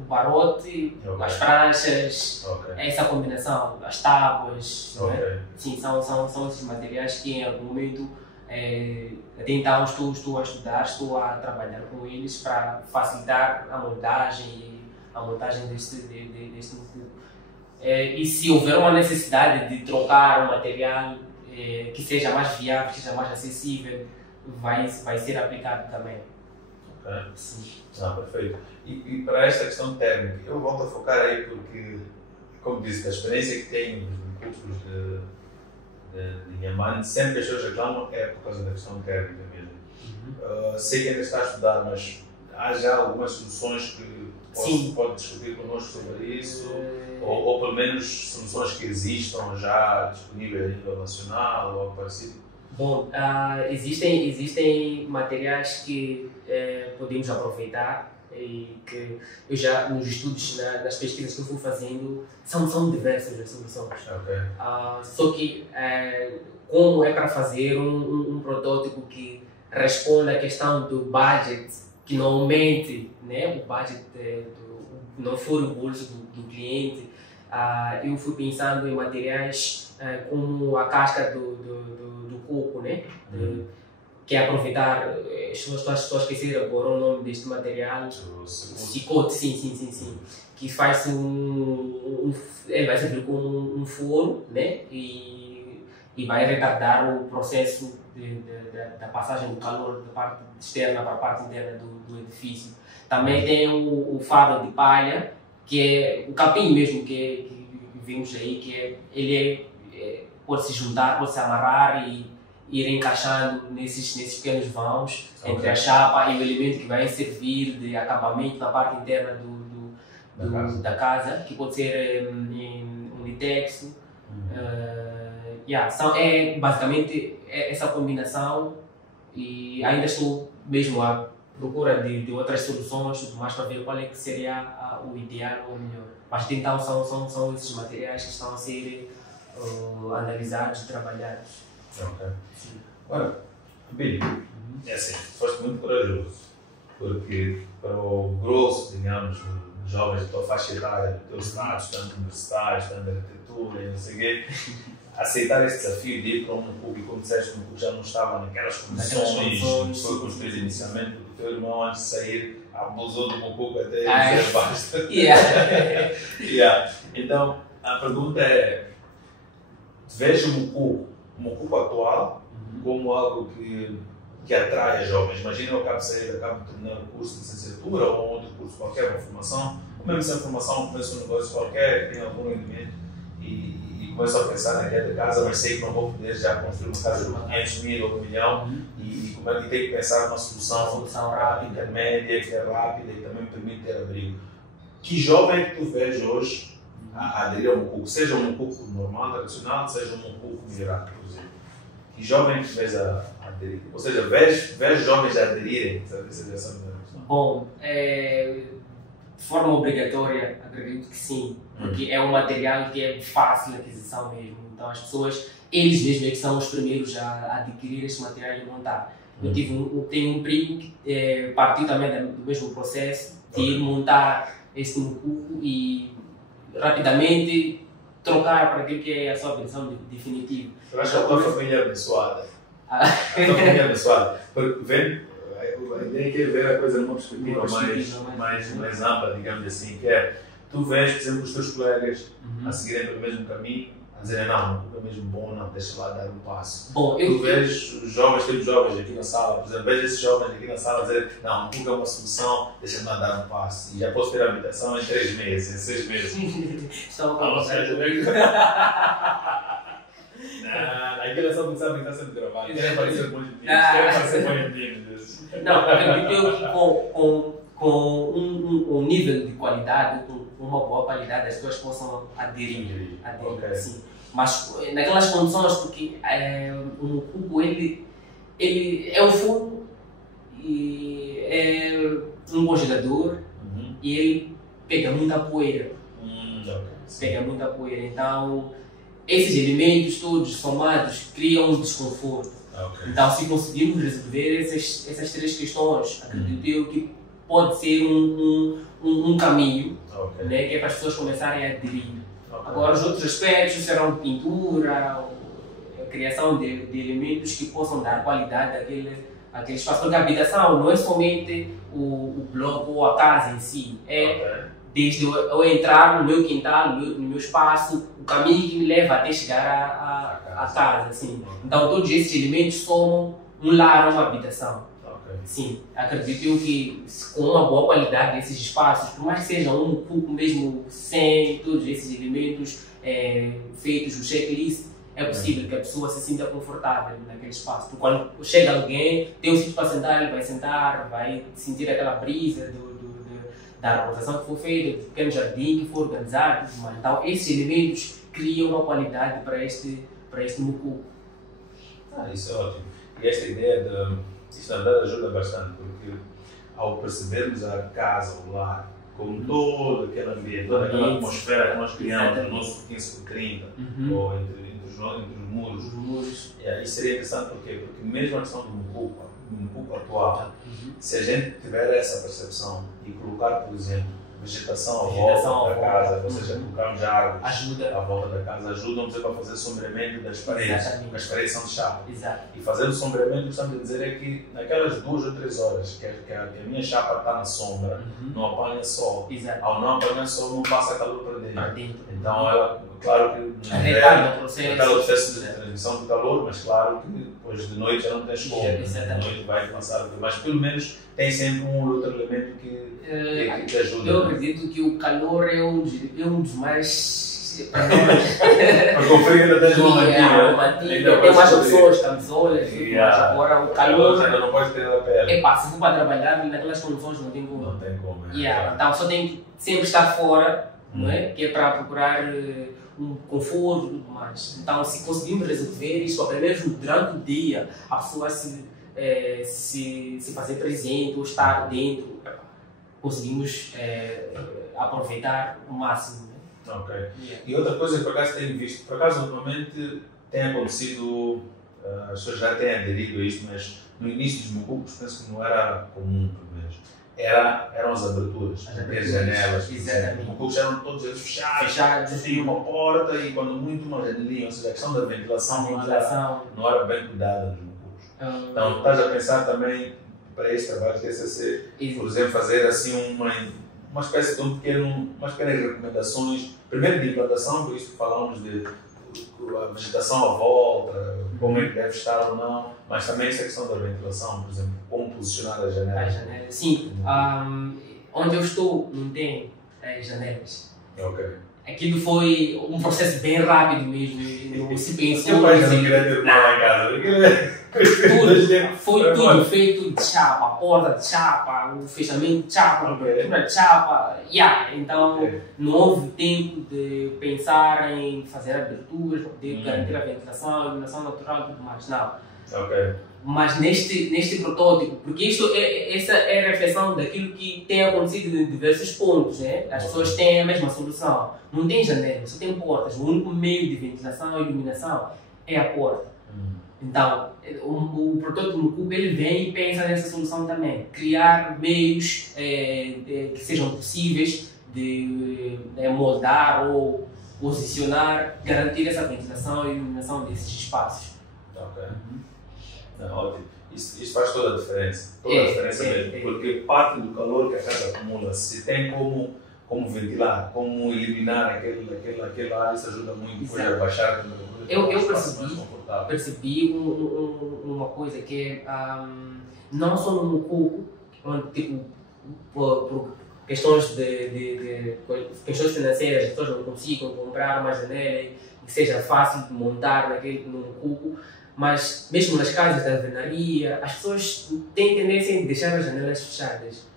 barote, as pranchas, essa combinação, as tábuas, né? Sim, são esses materiais que em algum momento, até então estou a estudar, estou a trabalhar com eles para facilitar a montagem deste cubo. E se houver uma necessidade de trocar um material que seja mais viável, que seja mais acessível, vai ser aplicado também. Sim. Perfeito. E para esta questão térmica, eu volto a focar aí porque, como disse, a experiência que tenho nos cursos de Inhaman, sempre que as pessoas reclamam é por causa da questão térmica mesmo. Sei que ainda está a estudar, mas há já algumas soluções que pode discutir connosco sobre isso, ou pelo menos soluções que existam já disponíveis a nível nacional ou algo parecido? Bom, existem materiais que podemos aproveitar e que eu já, nos estudos, nas pesquisas que eu fui fazendo, são diversas as soluções. Só que, como é para fazer um protótipo que responda à questão do budget, que não aumente, né, o budget, não for o bolso do cliente, eu fui pensando em materiais como a casca do coco, né? Que é aproveitar, estou a esquecer agora o nome deste material, cicote, sim, que faz ele vai servir como um forno, né? E vai retardar o processo da passagem do calor da parte externa para a parte interna do edifício. Também tem o fado de palha, que é o capim mesmo que vimos aí, que ele pode se juntar, pode se amarrar e ir encaixando nesses pequenos vãos entre a chapa e o elemento que vai servir de acabamento na parte interna da casa, que pode ser um litexo. Basicamente essa combinação, e ainda estou mesmo à procura de outras soluções, tudo mais, para ver qual é que seria o ideal ou o melhor. Mas então são esses materiais que estão a ser analisados e trabalhados. Ok. Agora, Billy, é assim, foste muito corajoso, porque para o grosso, digamos, dos jovens da tua faixa etária, do teu status, tanto universitário, tanto de arquitetura e não sei o quê, aceitar esse desafio de ir para um público, como disseste, um público já não estava naquelas condições que foi construído inicialmente, porque o teu irmão, antes de sair, abusou do Mucuco até dizer basta. Então, a pergunta é, vejo o Mucuco atual como algo que atrai jovens? Imagina eu acabo de sair, acabo de terminar um curso de licenciatura ou outro curso qualquer, uma formação, ou mesmo sem formação, começo um negócio qualquer, que tem algum rendimento e começo a pensar na ideia de casa, mas sei que não vou poder já construir uma casa de 500 mil ou 1 milhão e tenho que pensar numa solução rápida, intermédia, que é rápida e também me permite ter abrigo. Que jovem que tu vês hoje a aderir a um Mucuco? Seja um Mucuco normal, tradicional, seja um Mucuco melhorado, por exemplo. Que jovem que tu vês a aderir? Ou seja, vês jovens a aderirem? Bom, de forma obrigatória, acredito que sim, porque é um material que é fácil de aquisição mesmo. Então as pessoas, eles mesmos é que são os primeiros a adquirir este material e montar. Eu tenho um primo que partiu também do mesmo processo de ir montar este Mucuco e rapidamente trocar para aquilo que é a sua versão definitiva. Eu acho que a tua família é abençoada. A tua família é abençoada. Porque a ideia é que é ver a coisa numa perspectiva mais ampla, digamos assim, que é, tu vês, por exemplo, os teus colegas a seguirem pelo mesmo caminho, a dizerem, não, o é mesmo bom, não, deixa lá dar um passo. Bom, tu vês os jovens, temos jovens aqui na sala, por exemplo, vejo esses jovens aqui na sala a dizer, não, o é uma solução, deixa-me lá dar um passo. E já posso ter a habitação em 3 meses, em 6 meses. Estão a aquilo é só começar a brincar sempre gravado. Quer parecer bons meninos. Quer parecer bons meninos. Não, acredito que com um nível de qualidade, com uma boa qualidade, as pessoas possam aderir. Okay. Sim. Mas naquelas condições, porque o Mucuco ele é um forno e é um congelador e ele pega muita poeira. Pega muita poeira. Então, esses elementos todos somados criam um desconforto. Então, se conseguirmos resolver essas 3 questões, acredito eu que pode ser um caminho, né, que é para as pessoas começarem a aderir. Agora, os outros aspectos serão pintura, a criação de elementos que possam dar qualidade àquele espaço. Porque a habitação não é somente o bloco ou a casa em si, desde eu entrar no meu quintal, no meu espaço, o caminho que me leva até chegar à casa. Assim. Então, todos esses elementos somam um lar, uma habitação. Sim, acredito eu que com uma boa qualidade desses espaços, por mais que seja um pouco mesmo sem todos esses elementos feitos, o checklist, é possível que a pessoa se sinta confortável naquele espaço. Porque quando chega alguém, tem um sítio para sentar, ele vai sentar, vai sentir aquela brisa da arborização que foi feita, do pequeno jardim que foi organizado. Então, esses elementos criam uma qualidade para este Mucuco. Isso é ótimo. E esta ideia isso na verdade ajuda bastante, porque ao percebermos a casa, o lar, como todo aquele ambiente, toda aquela atmosfera que nós criamos no nosso 15x30, ou entre os muros, isso seria interessante porque mesmo a questão do Mucuco atual, se a gente tiver essa percepção e colocar, por exemplo, vegetação à volta da casa, ou seja, colocamos árvores ajuda à volta da casa, ajudam, por exemplo, a fazer sombreamento das paredes. Exatamente. As paredes são de chapa. Exato. E fazendo sombreamento, gostamos de dizer é que naquelas 2 ou 3 horas que a minha chapa está na sombra, não apanha sol. Exato. Ao não apanhar sol, não passa calor para Para dentro. dentro. Então, ela, claro que Retarda o retarda o processo de transmissão de calor, mas claro que depois de noite já não tem como. Exatamente. De noite vai passar, mas pelo menos tem sempre um ou outro elemento que ajuda. Eu acredito que o calor é um dos mais. Porque o frio ainda tem uma mantilha. Tem mais opções, camisolas, mas agora o calor. Ainda não pode ter a pele. Se for para trabalhar naquelas condições, não tem como. Não tem como. Então só tem que sempre estar fora, não é? Que é para procurar um conforto e tudo mais. Então, se conseguimos resolver isso, pelo menos durante o dia, a pessoa se fazer presente ou estar dentro, conseguimos aproveitar o máximo. Né? Ok. E outra coisa que por acaso tenho visto, por acaso normalmente tem acontecido, as pessoas já têm aderido a isto, mas no início dos mucucos penso que não era comum, pelo menos. Eram as aberturas, as janelas. Exatamente. Os mucucos eram todos eles fechados, tinha uma porta e quando muito uma janelinha, ou seja, a questão da ventilação não era bem cuidada nos mucucos. Então estás a pensar também para este trabalho de TCC, por exemplo, fazer assim uma espécie de umas pequenas recomendações, primeiro de implantação, por isso que falamos de a vegetação à volta, como é que deve estar ou não, mas também essa questão da ventilação, por exemplo, como posicionar as janelas. Sim, onde eu estou não tem janelas. Ok. Aquilo foi um processo bem rápido mesmo, não se pensou. O pai já não queria ter lá em casa. Foi tudo feito de chapa, a porta de chapa, o fechamento de chapa, a abertura de chapa. Então não houve tempo de pensar em fazer aberturas para poder garantir a ventilação, a iluminação natural e tudo mais. Não. Ok. Mas neste protótipo, porque essa é a reflexão daquilo que tem acontecido em diversos pontos, né? As pessoas têm a mesma solução. Não tem janelas, só tem portas. O único meio de ventilação e iluminação é a porta. Então, o protótipo Mucuco ele vem e pensa nessa solução também. Criar meios que sejam possíveis de moldar ou posicionar, garantir essa ventilação e iluminação desses espaços. Ok. Ótimo. Isso faz toda a diferença. Toda a diferença mesmo. Porque parte do calor que a casa acumula, se tem como ventilar, como eliminar aquele ar, isso ajuda muito depois a baixar a temperatura. Eu percebi uma coisa que é, não só no Mucuco, onde tipo, por questões questões financeiras, as pessoas não consigam comprar uma janela que seja fácil de montar no Mucuco, mas mesmo nas casas da alvenaria, as pessoas têm tendência a deixar as janelas fechadas.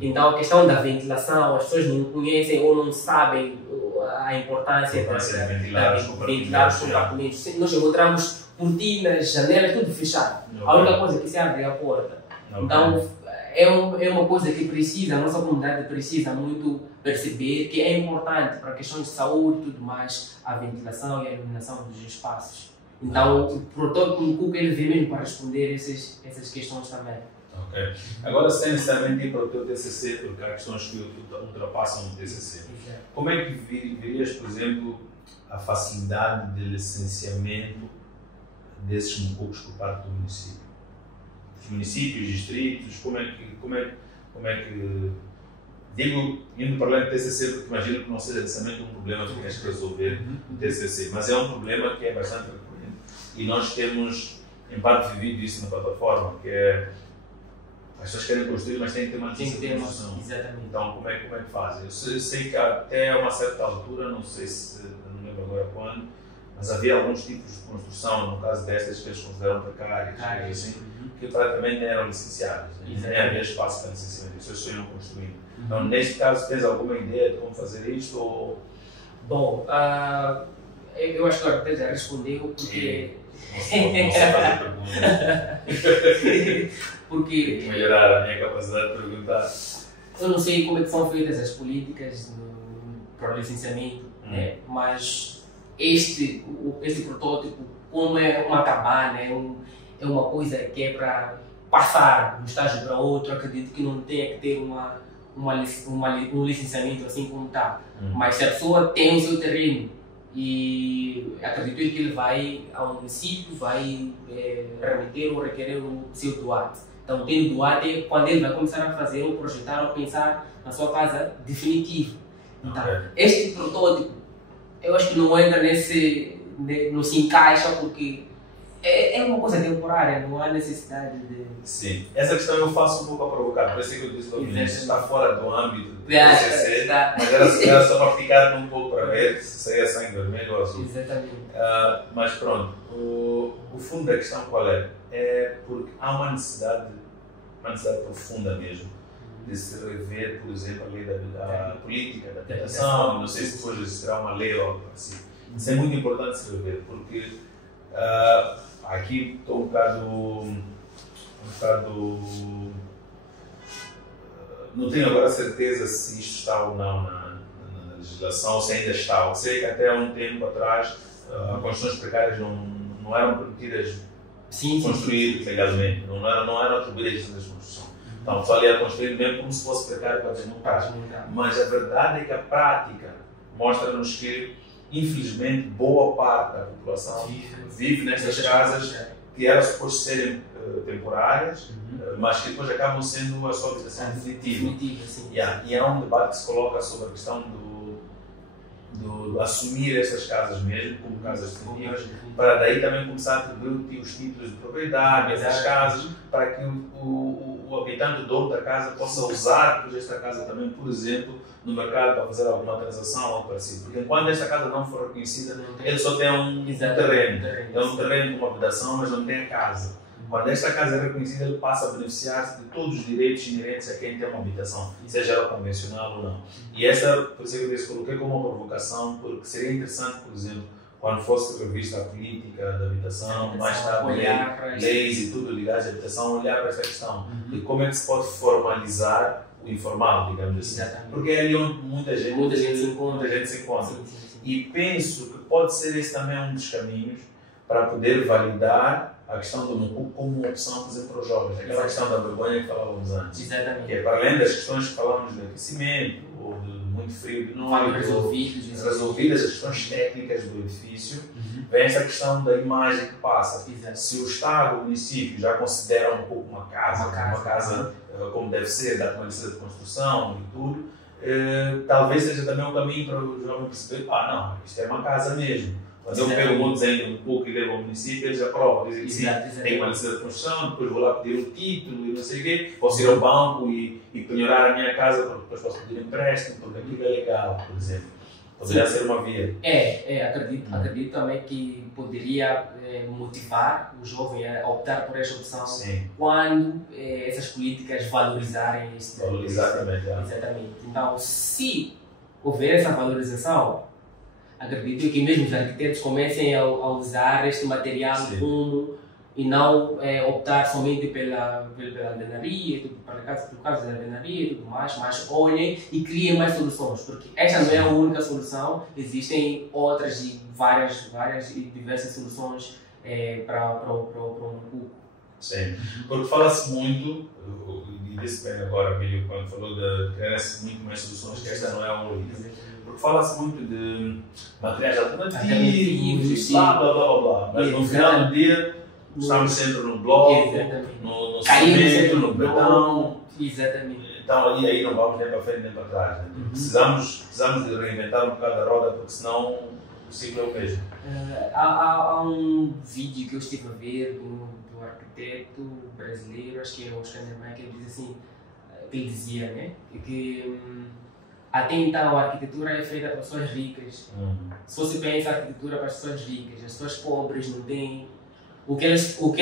Então a questão da ventilação, as pessoas não conhecem ou não sabem a importância de ventilar os compartimentos. Nós encontramos cortinas, janelas, tudo fechado. A única coisa que se abre é a porta. Então é uma coisa que a nossa comunidade precisa muito perceber, que é importante para questões de saúde e tudo mais, a ventilação e a iluminação dos espaços. Então o protótipo Mucuco ele vem mesmo para responder essas questões também. Ok. Agora, sem necessariamente ir para o teu TCC, porque há questões que ultrapassam o TCC. Exato. Como é que virias, por exemplo, a facilidade de licenciamento desses mucucos por parte do município? Os municípios, distritos, como é que digo, indo para além do TCC, porque imagino que não seja necessariamente um problema que tens que resolver no TCC, mas é um problema que é bastante recorrente e nós temos, em parte, vivido isso na plataforma, que é as pessoas querem construir, mas têm que ter uma licença de construção. Exatamente. Então, como é que fazem? Eu sei que até uma certa altura, não sei se, não lembro agora quando, mas havia alguns tipos de construção, no caso destas que eles consideram precárias, assim, que praticamente nem eram licenciadas, nem havia espaço para licenciamento, as pessoas iam construindo. Então, neste caso, tens alguma ideia de como fazer isto? Ou... Bom, eu acho que agora já respondeu, porque... Não sei fazer perguntas. Porque tem que melhorar a minha capacidade de perguntar. Eu não sei como é que são feitas as políticas para o licenciamento, né? Mas este protótipo, como é uma cabana, é uma coisa que é para passar de um estágio para outro, acredito que não tenha que ter um licenciamento assim como está. Mas se a pessoa tem o seu terreno e acredito que ele vai ao município, vai remeter ou requerer o seu doate. Então, tendo doate é quando ele vai começar a fazer ou projetar ou pensar na sua casa definitiva. Então, este protótipo, eu acho que não entra não se encaixa porque é uma coisa temporária, não há necessidade de... Sim, essa questão eu faço um pouco a provocar, por isso que eu disse ao início, está fora do âmbito do PCC, mas era só para ficar um pouco para ver se saía sangue vermelho ou azul. Exatamente. Mas pronto, o fundo da questão qual é? É porque há uma necessidade profunda mesmo de se rever, por exemplo, a lei da política da habitação, não sei se depois existirá uma lei ou algo assim. Isso é muito importante se rever, porque aqui estou um bocado não tenho agora certeza se isto está ou não na legislação, ou se ainda está. Eu sei que até há um tempo atrás construções precárias não eram permitidas construir legalmente, não eram atribuídas essas construções. Então só ali era construído mesmo como se fosse precário para desmontar. Mas a verdade é que a prática mostra-nos que, infelizmente, boa parte da população vive nestas casas que eram supostas serem temporárias, mas que depois acabam sendo a sua habitação definitiva. E há um debate que se coloca sobre a questão do assumir essas casas mesmo como casas definitivas, para daí também começar a atribuir os títulos de propriedade dessas casas, para que o habitante, o dono da casa, possa usar depois esta casa também, por exemplo, no mercado para fazer alguma transação ou algo parecido. Porque enquanto esta casa não for reconhecida, ele só tem um terreno. É um terreno com uma habitação, mas não tem a casa. Quando esta casa é reconhecida, ele passa a beneficiar-se de todos os direitos inerentes a quem tem uma habitação, seja ela convencional ou não. E por isso eu coloquei como uma provocação, porque seria interessante, por exemplo, quando fosse revista a política da habitação, mais tarde leis e tudo ligadas à habitação, olhar para esta questão de como é que se pode formalizar o informal, digamos assim. Exatamente. Porque é ali onde muita gente se encontra. E penso que pode ser esse também um dos caminhos para poder validar a questão do Mucuco como uma opção, por exemplo, para os jovens. Aquela questão da vergonha que falávamos antes. Exatamente. Que é para além das questões que falávamos de aquecimento, ou de muito frio, de noite, resolvidas as questões técnicas do edifício, vem essa questão da imagem que passa. Se o Estado, o município, já considera um pouco uma casa como deve ser, da atualização de construção e tudo, talvez seja também um caminho para o jovem perceber, não, isto é uma casa mesmo. Quando eu pego um desenho um pouco e levo ao município, eles aprovam, dizem que sim, tem uma licença de construção, depois vou lá pedir o título e não sei o quê, posso ir ao banco e penhorar a minha casa, porque depois posso pedir empréstimo, porque aquilo é legal, por exemplo. Poderia ser uma via. Acredito também que poderia motivar o jovem a optar por esta opção quando essas políticas valorizarem isso. Valorizar também, Exatamente. Então, se houver essa valorização, acredito que mesmo os arquitetos comecem a usar este material e não optar somente pela alvenaria, pelo caso da alvenaria e tudo mais, mas olhem e criem mais soluções, porque esta não é a única solução, existem outras e várias e diversas soluções para o Mucuco. Sim, porque fala-se muito, e disse bem agora, Emílio, quando falou de criar-se muito mais soluções, que esta não é a única. Porque fala-se muito de materiais alternativos, blá blá blá blá, mas no final do dia estamos sempre no bloco, no cimento, no betão. Exatamente. Então aí não vamos nem para frente nem para trás. Né? Precisamos de reinventar um bocado a roda, porque senão o ciclo é o mesmo. Há um vídeo que eu estive a ver do arquiteto brasileiro, acho que é o Oscar Niemeyer, que ele diz assim, ele dizia, né, que até então a arquitetura é feita para pessoas ricas. Só se pensa a arquitetura para as pessoas ricas, as pessoas pobres não têm. O que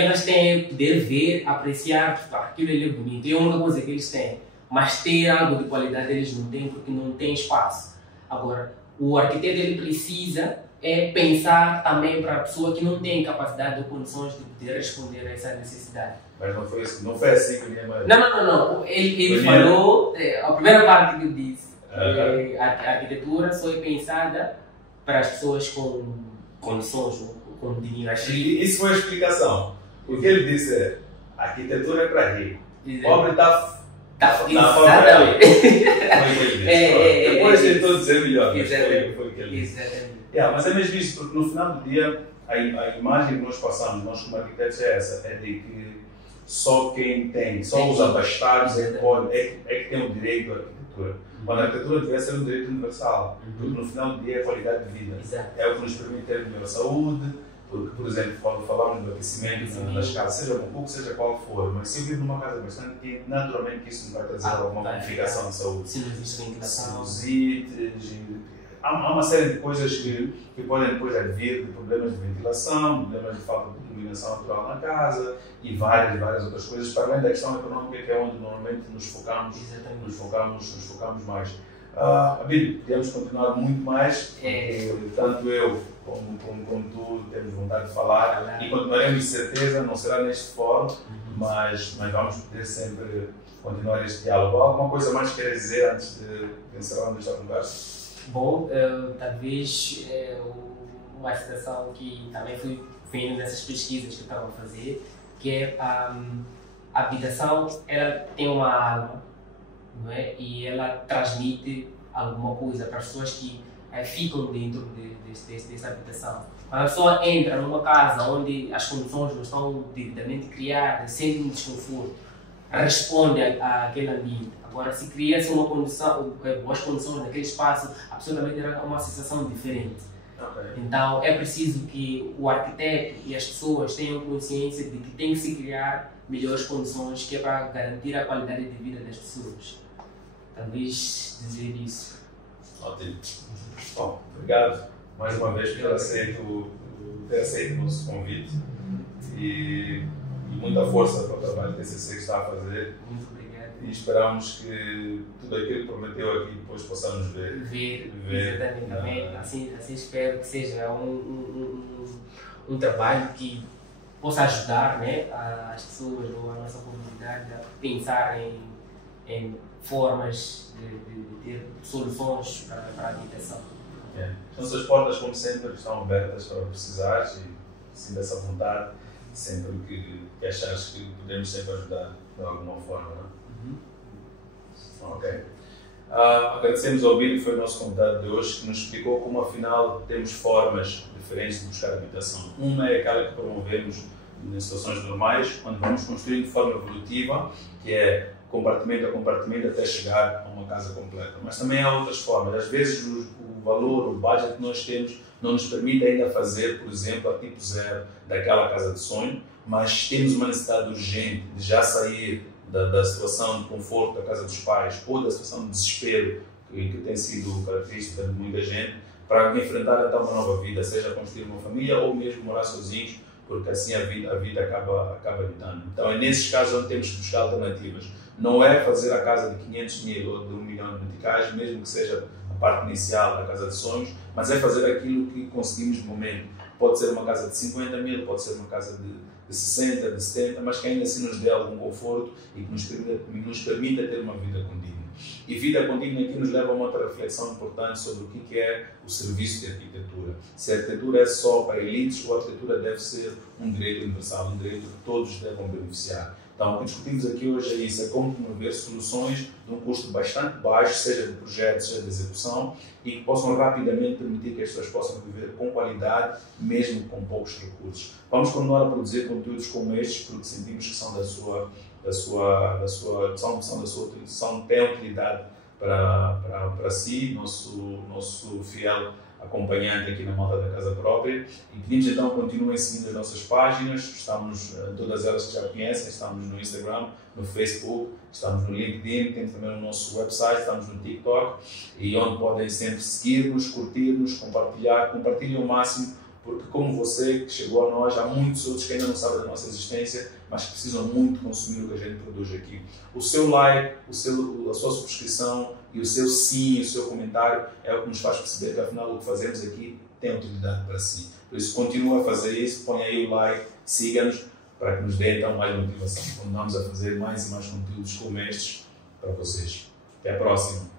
elas têm é poder ver, apreciar, aquilo é bonito, é a única coisa que eles têm. Mas ter algo de qualidade eles não têm porque não tem espaço. Agora, o arquiteto ele precisa pensar também para a pessoa que não tem capacidade ou condições de poder responder a essa necessidade. Mas não foi assim que o Niemeyer... Não. Ele falou, a primeira parte que eu disse, a arquitetura só é pensada para as pessoas com condições, com dinheiro. Isso foi a explicação. O que ele disse é: a arquitetura é para rico. Pobre está Exatamente. Depois tentou dizer melhor, mas foi o que ele disse. Exatamente. Mas é mesmo isso, porque no final do dia, a imagem que nós passamos, nós como arquitetos, é essa, é de que só quem tem, só os abastados é que tem o direito à arquitetura. Quando a arquitetura deve ser um direito universal, porque no final do dia é a qualidade de vida. Exato. É o que nos permite ter melhor saúde, porque, por exemplo, quando falamos do aquecimento nas casas, seja um pouco, seja qual for, mas se eu vivo numa casa bastante quente, naturalmente que isso me vai trazer alguma modificação de saúde. Se não existe ventilação. Há uma série de coisas que podem depois advir de problemas de ventilação, problemas de falta de iluminação natural na casa e várias outras coisas, para além da questão econômica, que é onde normalmente nos focamos mais. Abílio, podemos continuar muito mais, porque tanto eu como tu temos vontade de falar e continuaremos de certeza, não será neste fórum, mas vamos poder sempre continuar este diálogo. Alguma coisa mais que queres dizer antes de encerrarmos esta conversa? Bom, talvez uma situação que também fui vendo nessas pesquisas que eu estava a fazer, que é a habitação, ela tem uma alma, não é? E ela transmite alguma coisa para as pessoas que ficam dentro dessa habitação. Quando a pessoa entra numa casa onde as condições não estão devidamente criadas, sente um desconforto, responde àquele ambiente. Agora, se cria-se uma condição, boas condições naquele espaço, a pessoa também terá uma sensação diferente. Então, é preciso que o arquiteto e as pessoas tenham consciência de que tem que se criar melhores condições, que é para garantir a qualidade de vida das pessoas. Talvez dizer isso. Ótimo. Bom, obrigado mais uma vez por ter aceito o nosso convite e muita força para o trabalho que a TCC está a fazer. Muito obrigado. E esperamos que tudo aquilo que prometeu aqui depois possamos ver. Exatamente. Assim espero que seja um trabalho que possa ajudar, né, as pessoas ou a nossa comunidade a pensar em formas de ter soluções para a habitação. Então, as portas, como sempre, estão abertas para precisares e sinta essa vontade sempre que achares que podemos sempre ajudar de alguma forma. Não? Ok. Agradecemos ao Billy, que foi o nosso convidado de hoje, que nos explicou como, afinal, temos formas diferentes de buscar habitação. Uma é aquela que promovemos em situações normais, onde vamos construir de forma evolutiva, que é compartimento a compartimento até chegar a uma casa completa. Mas também há outras formas. Às vezes o valor, o budget que nós temos não nos permite ainda fazer, por exemplo, a tipo zero daquela casa de sonho, mas temos uma necessidade urgente de já sair da situação de conforto da casa dos pais ou da situação de desespero que tem sido característica de muita gente, para enfrentar então uma nova vida, seja construir uma família ou mesmo morar sozinhos, porque assim a vida acaba habitando. Então é nesses casos onde temos que buscar alternativas. Não é fazer a casa de 500 mil ou de 1 milhão de meticais, mesmo que seja a parte inicial da casa de sonhos, mas é fazer aquilo que conseguimos no momento. Pode ser uma casa de 50 mil, pode ser uma casa de 60, de 70, mas que ainda assim nos dê algum conforto e que nos permita ter uma vida contínua. E vida contínua aqui nos leva a uma outra reflexão importante sobre o que é o serviço de arquitetura. Se a arquitetura é só para elites, ou a arquitetura deve ser um direito universal, um direito que todos devem beneficiar. Então, o que discutimos aqui hoje é isso, é como promover soluções de um custo bastante baixo, seja de projeto, seja de execução, e que possam rapidamente permitir que as pessoas possam viver com qualidade, mesmo com poucos recursos. Vamos continuar a produzir conteúdos como estes, porque sentimos que são têm utilidade para si, nosso fiel acompanhante aqui na Malta da Casa Própria, e pedimos então que continuem seguindo as nossas páginas. Estamos, todas elas que já conhecem, estamos no Instagram, no Facebook, estamos no LinkedIn, temos também o nosso website, estamos no TikTok, e onde podem sempre seguir-nos, curtir-nos, compartilhem ao máximo, porque como você que chegou a nós, há muitos outros que ainda não sabem da nossa existência, mas que precisam muito consumir o que a gente produz aqui. O seu like, a sua subscrição e o seu sim, o seu comentário é o que nos faz perceber que afinal o que fazemos aqui tem utilidade para si. Por isso, continua a fazer isso, põe aí o like, siga-nos, para que nos dê então mais motivação. Continuamos a fazer mais e mais conteúdos como estes para vocês. Até a próxima!